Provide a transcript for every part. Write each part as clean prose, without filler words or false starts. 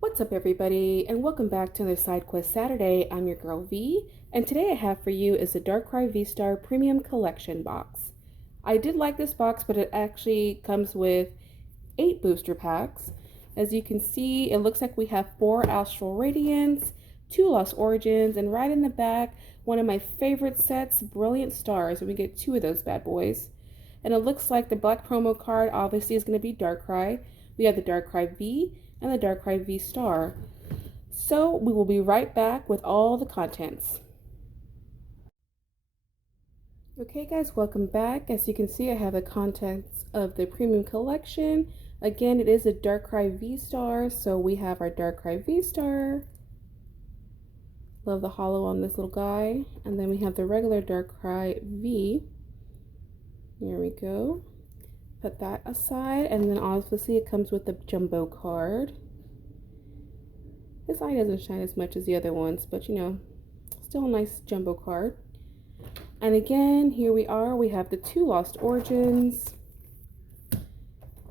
What's up, everybody, and welcome back to another Side Quest Saturday. I'm your girl V, and today I have for you is the Darkrai V-Star Premium Collection box. I did like this box, but it actually comes with 8 booster packs. As you can see, it looks like we have 4 Astral Radiance, 2 Lost Origins, and right in the back, one of my favorite sets, Brilliant Stars, and we get 2 of those bad boys. And it looks like the black promo card obviously is going to be Darkrai. We have the Darkrai V and the Darkrai V Star. So we will be right back with all the contents. Okay guys, welcome back. As you can see, I have the contents of the premium collection. Again, it is a Darkrai V Star, so we have our Darkrai V Star. Love the holo on this little guy. And then we have the regular Darkrai V. Here we go. Put that aside, and then obviously it comes with the jumbo card. This eye doesn't shine as much as the other ones, but you know, still a nice jumbo card. And again, here we are. We have the 2 Lost Origins.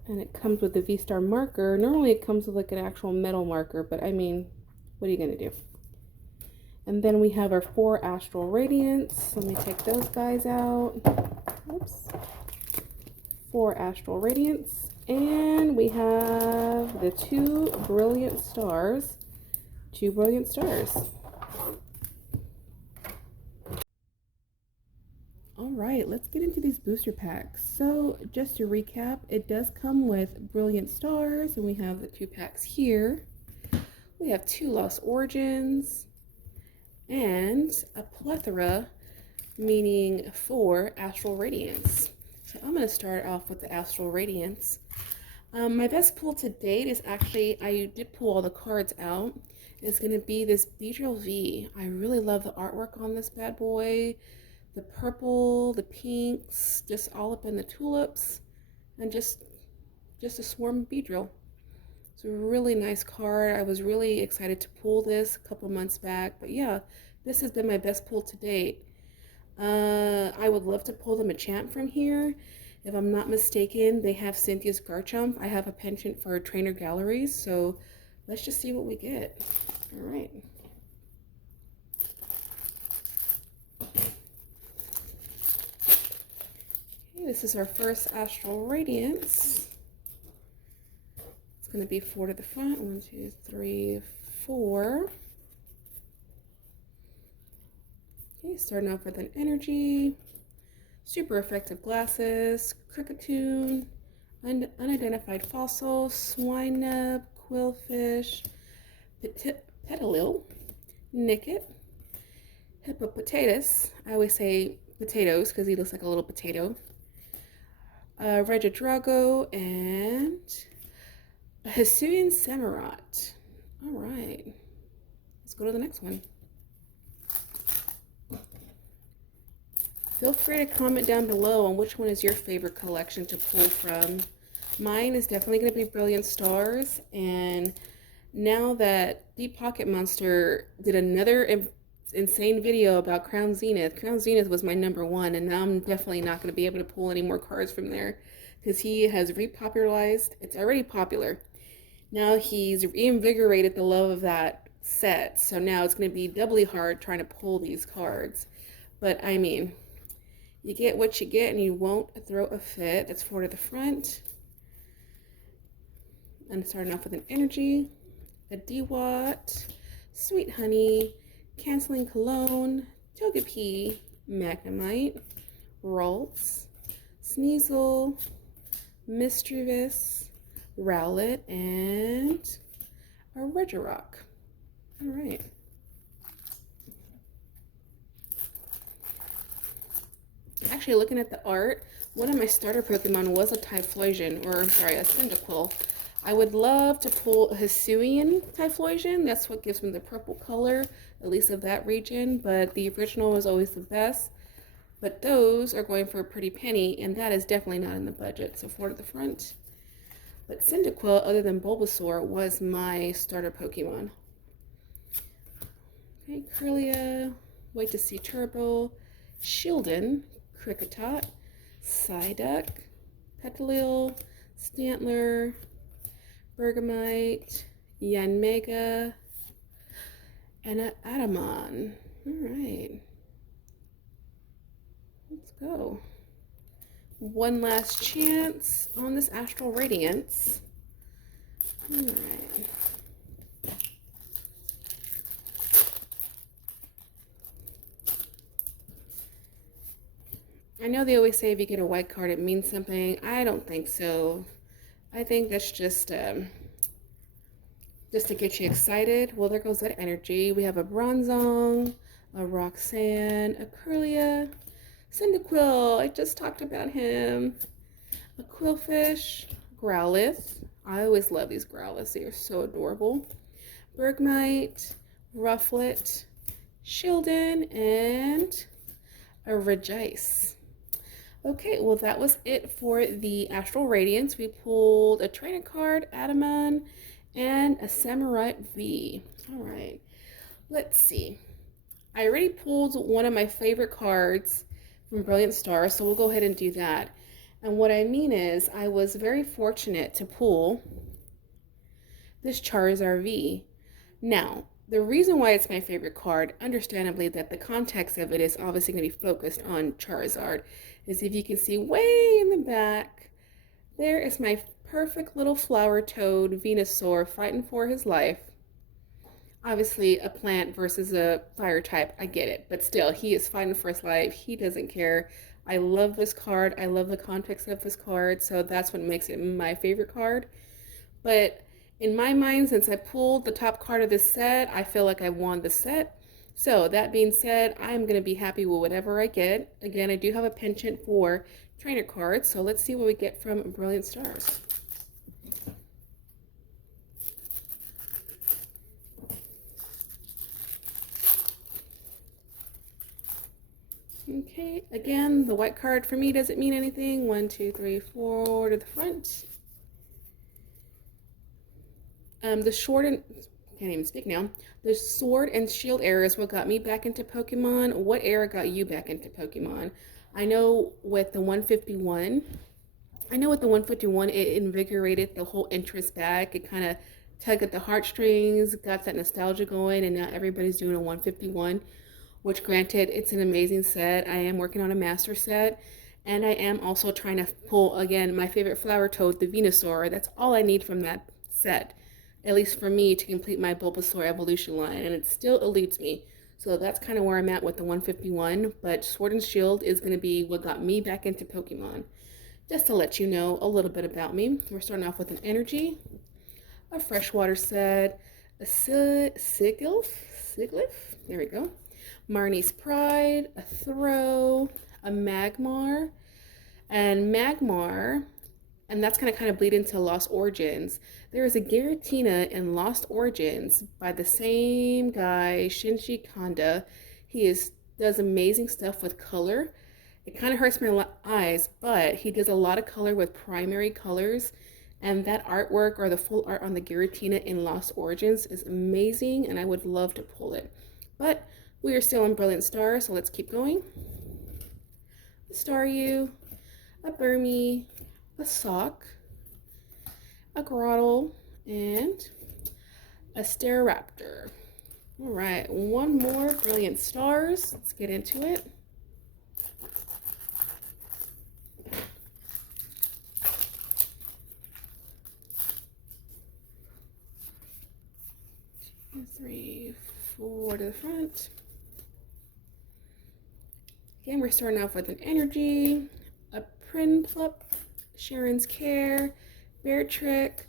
And it comes with the V-Star marker. Normally it comes with like an actual metal marker, but I mean, what are you going to do? And then we have our 4 Astral Radiance. Let me take those guys out. Oops. 4 Astral Radiance. And we have the 2 Brilliant Stars. 2 Brilliant Stars. Alright, let's get into these booster packs. So, just to recap, it does come with Brilliant Stars, and we have the 2 packs here. We have 2 Lost Origins, and a plethora, meaning 4 Astral Radiance. So I'm going to start off with the Astral Radiance. My best pull to date is actually, I did pull all the cards out. It's going to be this Beedrill V. I really love the artwork on this bad boy. The purple, the pinks, just all up in the tulips, and just a swarm of Beedrill. It's a really nice card. I was really excited to pull this a couple months back, but yeah, this has been my best pull to date. I would love to pull the Machamp from here. If I'm not mistaken, they have Cynthia's Garchomp. I have a penchant for Trainer Galleries, so let's just see what we get. All right. Okay, this is our first Astral Radiance. It's going to be 4 to the front. 1, 2, 3, 4. Okay, starting off with an Energy, Super Effective Glasses, Kricketune, Unidentified Fossil, Swinub, Quillfish, Petalil, Nickit, Hippopotamus. I always say potatoes because he looks like a little potato. Regidrago, and a Hisuian Samurott. Alright, let's go to the next one. Feel free to comment down below on which one is your favorite collection to pull from. Mine is definitely going to be Brilliant Stars, and now that Deep Pocket Monster did another insane video about Crown Zenith. Crown Zenith was my #1, and now I'm definitely not going to be able to pull any more cards from there because he has repopularized. It's already popular. Now he's reinvigorated the love of that set, so now it's going to be doubly hard trying to pull these cards. But I mean, you get what you get and you won't throw a fit. That's 4 to the front. I'm starting off with an Energy, a Dewott, Sweet Honey, Canceling Cologne, Togepi, Magnemite, Ralts, Sneasel, Mischievous, Rowlet, and a Regirock. Alright. Actually, looking at the art, one of my starter Pokemon was a Typhlosion, or I'm sorry, a Cyndaquil. I would love to pull a Hisuian Typhlosion. That's what gives me the purple color, at least of that region, but the original was always the best. But those are going for a pretty penny, and that is definitely not in the budget, so 4 to the front. But Cyndaquil, other than Bulbasaur, was my starter Pokemon. Okay, Kirlia, Wait to See Turbo, Shieldon, Kricketot, Psyduck, Petalil, Stantler, Bergamite, Yanmega, and an Adamon. All right, let's go. One last chance on this Astral Radiance. All right. I know they always say if you get a white card, it means something. I don't think so. I think that's just to get you excited. Well, there goes that energy. We have a Bronzong, a Roxanne, a Kirlia, Cyndaquil. I just talked about him. A Quillfish, Growlithe. I always love these Growlithes. They are so adorable. Bergmite, Rufflet, Shieldon, and a Regice. Okay, well that was it for the Astral Radiance. We pulled a trainer card, Adamon, and a Samurott V. All right, let's see. I already pulled one of my favorite cards from Brilliant Stars, so we'll go ahead and do that. And what I mean is, I was very fortunate to pull this Charizard V. Now, the reason why it's my favorite card, understandably, that the context of it is obviously going to be focused on Charizard, is if you can see way in the back, there is my perfect little flower toad Venusaur fighting for his life. Obviously, a plant versus a fire type, I get it, but still, he is fighting for his life. He doesn't care. I love this card. I love the context of this card, so that's what makes it my favorite card. But in my mind, since I pulled the top card of this set, I feel like I won the set. So that being said, I'm going to be happy with whatever I get. Again, I do have a penchant for trainer cards, so let's see what we get from Brilliant Stars. Okay, again, the white card for me doesn't mean anything. 1, 2, 3, 4 to the front. The sword and can't even speak now. The sword and shield era is what got me back into Pokemon. What era got you back into Pokemon? I know with the 151, it invigorated the whole interest back. It kind of tugged at the heartstrings, got that nostalgia going, and now everybody's doing a 151, which granted, it's an amazing set. I am working on a master set, and I am also trying to pull, again, my favorite flower toad, the Venusaur. That's all I need from that set, at least for me, to complete my Bulbasaur evolution line, and it still eludes me. So that's kind of where I'm at with the 151, but Sword and Shield is going to be what got me back into Pokemon. Just to let you know a little bit about me, we're starting off with an Energy, a Freshwater set, a Sigilyph, there we go, Marnie's Pride, a Throw, a Magmar, and that's going to kind of bleed into Lost Origins. There is a Giratina in Lost Origins by the same guy, Shinji Kanda. He does amazing stuff with color. It kind of hurts my eyes, but he does a lot of color with primary colors. And that artwork, or the full art on the Giratina in Lost Origins, is amazing, and I would love to pull it. But we are still in Brilliant Stars, so let's keep going. A Staryu, a Burmy, a Sock, a Grottle, and a Staraptor. All right, one more Brilliant Stars. Let's get into it. Two, 3, 4 to the front. Again, we're starting off with an Energy, a Prinplup, Sharon's Care, Beartrick,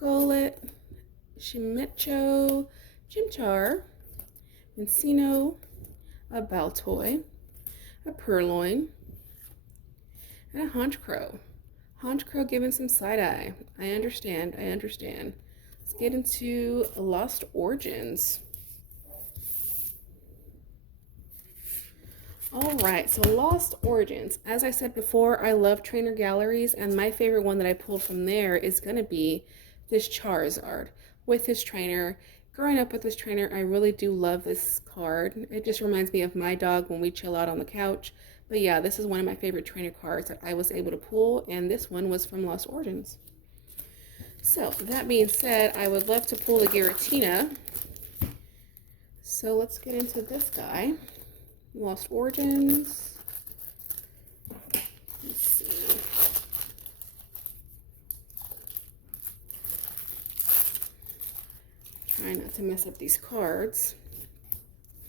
Golett, Shimicho, Chimchar, Encino, a Baltoy, a Purloin, and a Honchkrow. Honchkrow giving some side-eye. I understand. Let's get into Lost Origins. Alright, so Lost Origins. As I said before, I love trainer galleries, and my favorite one that I pulled from there is going to be this Charizard with his trainer. Growing up with this trainer, I really do love this card. It just reminds me of my dog when we chill out on the couch. But yeah, this is one of my favorite trainer cards that I was able to pull, and this one was from Lost Origins. So that being said, I would love to pull the Giratina. So let's get into this guy. Lost Origins. Let's see. Try not to mess up these cards.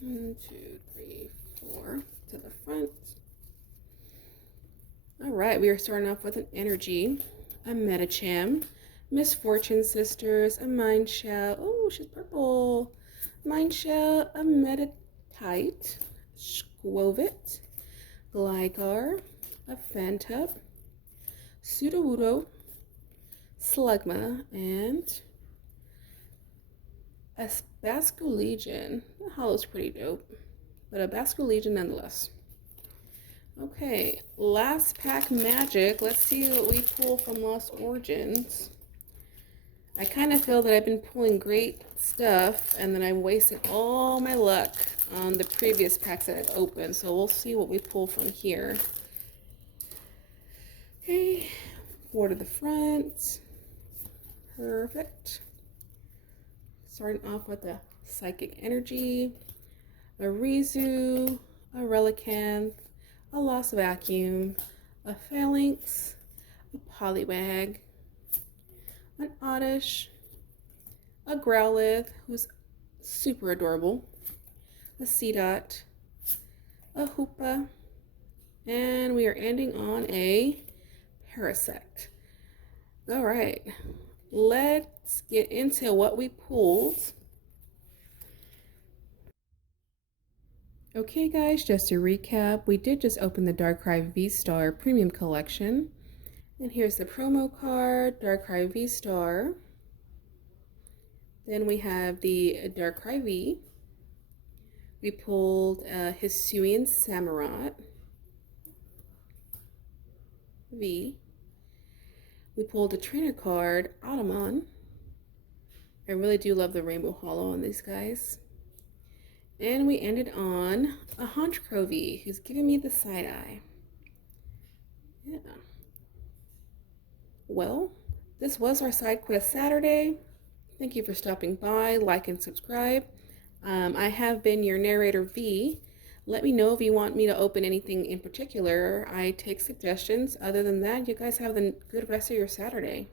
1, 2, 3, 4 to the front. All right, we are starting off with an Energy, a Medicham, Misfortune Sisters, a Mindshell. Oh, she's purple. Mindshell, a Meditite, Skwovet, Gligar, a Phantup, Sudowoodo, Slugma, and a Basculegion. The holo's pretty dope, but a Basculegion nonetheless. Okay, last pack magic. Let's see what we pull from Lost Origins. I kind of feel that I've been pulling great stuff and then I wasted all my luck on the previous packs that I've opened. So we'll see what we pull from here. Okay, 4 to the front. Perfect. Starting off with a Psychic Energy, a Rizu, a Relicanth, a Lost Vacuum, a Phalanx, a Poliwag, an Oddish, a Growlithe, who's super adorable, a Seedot, a Hoopa, and we are ending on a Parasect. All right, let's get into what we pulled. Okay guys, just to recap, we did just open the Darkrai V-Star Premium Collection. And here's the promo card, Darkrai V-Star. Then we have the Darkrai V. We pulled Hisuian Samurott V. We pulled a trainer card, Automon. I really do love the Rainbow Holo on these guys. And we ended on a Honchkrow V, who's giving me the side eye. Yeah. Well, this was our side quest Saturday. Thank you for stopping by. Like and subscribe. I have been your narrator V. Let me know if you want me to open anything in particular. I take suggestions. Other than that, you guys have a good rest of your Saturday.